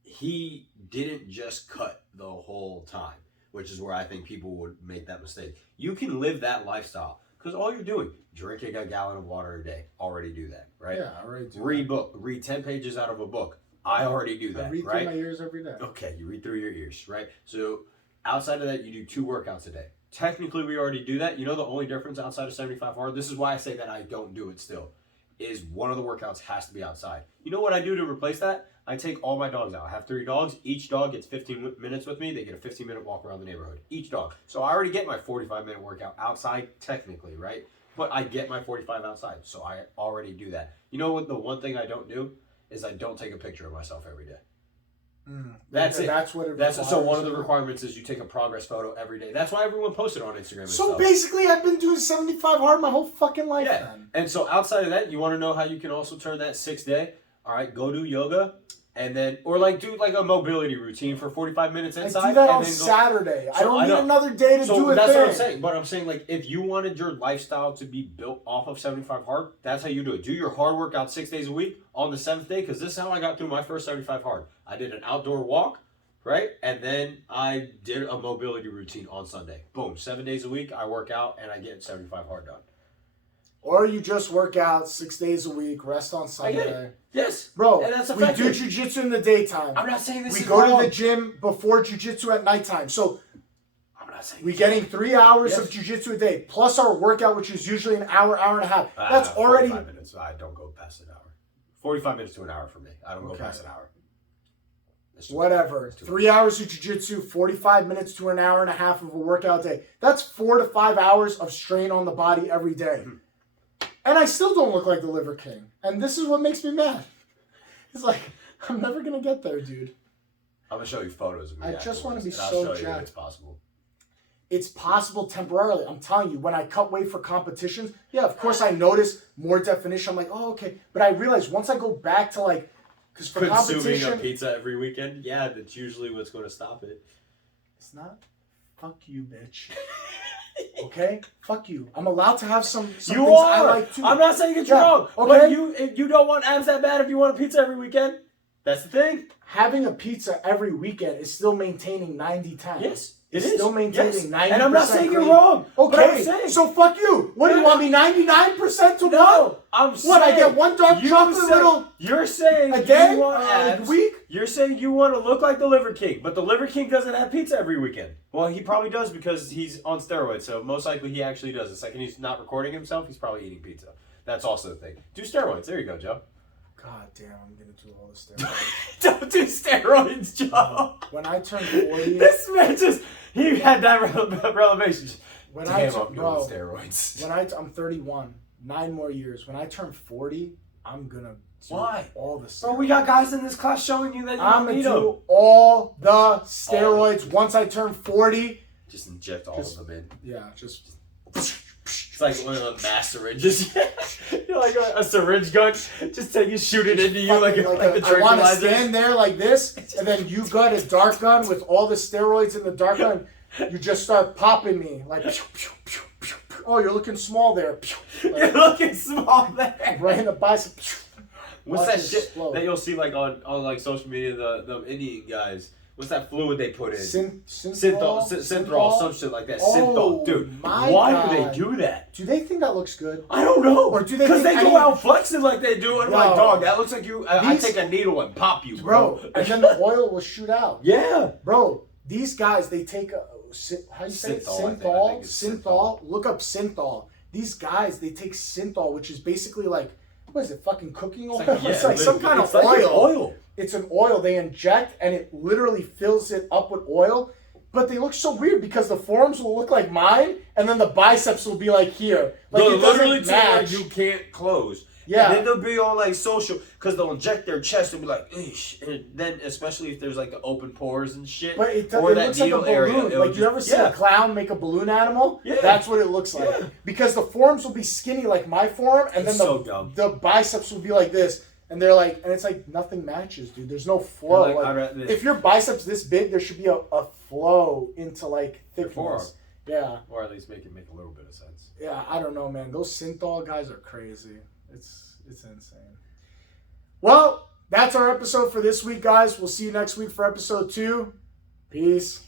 He didn't just cut the whole time, which is where I think people would make that mistake. You can live that lifestyle. Because all you're doing, drinking a gallon of water a day, already do that, right? Yeah, I already do. Read 10 pages out of a book. I already do that, I read right? through my ears every day. Okay, you read through your ears, right? So outside of that, you do 2 workouts a day. Technically, we already do that. You know the only difference outside of 75 hard? This is why I say that I don't do it still, is one of the workouts has to be outside. You know what I do to replace that? I take all my dogs out. I have 3 dogs. Each dog gets 15 minutes with me. They get a 15-minute walk around the neighborhood. Each dog. So I already get my 45-minute workout outside technically, right? But I get my 45 outside. So I already do that. You know what the one thing I don't do is I don't take a picture of myself every day. That's it. That's what it requires. So one of the requirements is you take a progress photo every day. That's why everyone posted on Instagram and So stuff. basically, I've been doing 75 hard my whole fucking life then. And so outside of that, you want to know how you can also turn that 6th day? All right, go do yoga. And then, or like do like a mobility routine for 45 minutes inside. I do that and on then Saturday. I don't need another day to do it that's there. what I'm saying. But I'm saying, like, if you wanted your lifestyle to be built off of 75 hard, that's how you do it. Do your hard workout 6 days a week on the 7th day, because this is how I got through my first 75 hard. I did an outdoor walk, right? And then I did a mobility routine on Sunday. Boom. 7 days a week, I work out and I get 75 hard done. Or you just work out 6 days a week, rest on Sunday. Yes. Bro, and that's we do jiu-jitsu in the daytime. I'm not saying this we is go wrong. to the gym before jiu-jitsu at nighttime. So I'm not saying we're getting 3 hours of Yes. jiu-jitsu a day, plus our workout, which is usually an hour, hour and a half. That's already 45 minutes. I don't go past an hour. 45 minutes to an hour for me. I don't go past an hour. Whatever. 3 hours of jiu-jitsu, 45 minutes to an hour and a half of a workout day. That's 4 to 5 hours of strain on the body every day. Mm-hmm. And I still don't look like the Liver King. And this is what makes me mad. It's like, I'm never going to get there, dude. I'm going to show you photos of me. I just want to be I'll so show you jacked. when it's possible. It's possible temporarily. I'm telling you, when I cut weight for competitions, yeah, of course I notice more definition. I'm like, oh, okay. But I realize once I go back to like, because for Consuming competition, a pizza every weekend, yeah, that's usually what's going to stop it. it's not. Fuck you, bitch. Okay? Fuck you. I'm allowed to have some You things are. I like too. I'm not saying it's wrong. Okay. But you don't want abs that bad if you want a pizza every weekend. That's the thing. Having a pizza every weekend is still maintaining 90-10. Yes. It's still maintaining 90%. And I'm not saying you're clean. wrong. But I'm Okay, saying, so fuck you. What do you want me 99% to no, I'm saying. What, I get one dark chocolate little You're saying a day, you want abs. a week? You're saying you want to look like the Liver King, but the Liver King doesn't have pizza every weekend. Well, he probably does because he's on steroids, so most likely he actually does. The second he's not recording himself, he's probably eating pizza. That's also the thing. Do steroids. There you go, Joe. God damn, I'm going to do all this steroids. Don't do steroids, Joe. When I turn 40... This man just... He had that revelation. When Damn, I'm doing steroids. I'm 31. 9 more years. When I turn 40, I'm going to do Why? all the steroids. Bro, we got guys in this class showing you that you I'm don't going need to them. do all the steroids once I turn 40. Just inject all of them in. Yeah, just... It's like one of the mass syringes. You're like a syringe gun. Just take it, shoot it into you like the I want to tranquilizer. stand there like this, and then you got a dart gun with all the steroids in the dart gun. You just start popping me like, pew, pew, pew, pew, pew. Oh, you're looking small there. Pew. Like, You're looking small there. right in the bicep. Pew. What's Watch that it shit explode. that you'll see like on like social media? The Indian guys. What's that fluid they put in? Synthol, some shit like that. Oh, Synthol, dude. my Why God. do they do that? Do they think that looks good? I don't know. Or do they Because they think go out flexing like they do, and I'm like, No. dog, that looks like you. I take a needle and pop you, Bro, and then the oil will shoot out. Yeah. Bro, these guys, they take a, how you say it? Synthol, I think it's Synthol. Look up synthol. These guys, they take synthol, which is basically like, what is it, fucking cooking oil? It's like some kind of oil. It's oil. It's an oil they inject, and it literally fills it up with oil. but they look so weird because the forearms will look like mine, and then the biceps will be like here. Like no, it literally doesn't to where match. you can't close. Yeah. And then they'll be all like social because they'll inject their chest and be like, eesh. And then, especially if there's like the open pores and shit. But it or that looks like a needle balloon. area. Like you ever seen a clown make a balloon animal? Yeah. That's what it looks like. Yeah. Because the forearms will be skinny like my forearm, and It's then so dumb. the biceps will be like this. And they're like, and it's like nothing matches, dude. There's no flow. Like, Like, if your biceps this big, there should be a flow into like forearm. thickness. Yeah. Or at least make it make a little bit of sense. Yeah, I don't know, man. Those synthol guys are crazy. It's insane. Well, that's our episode for this week, guys. We'll see you next week for episode 2. Peace.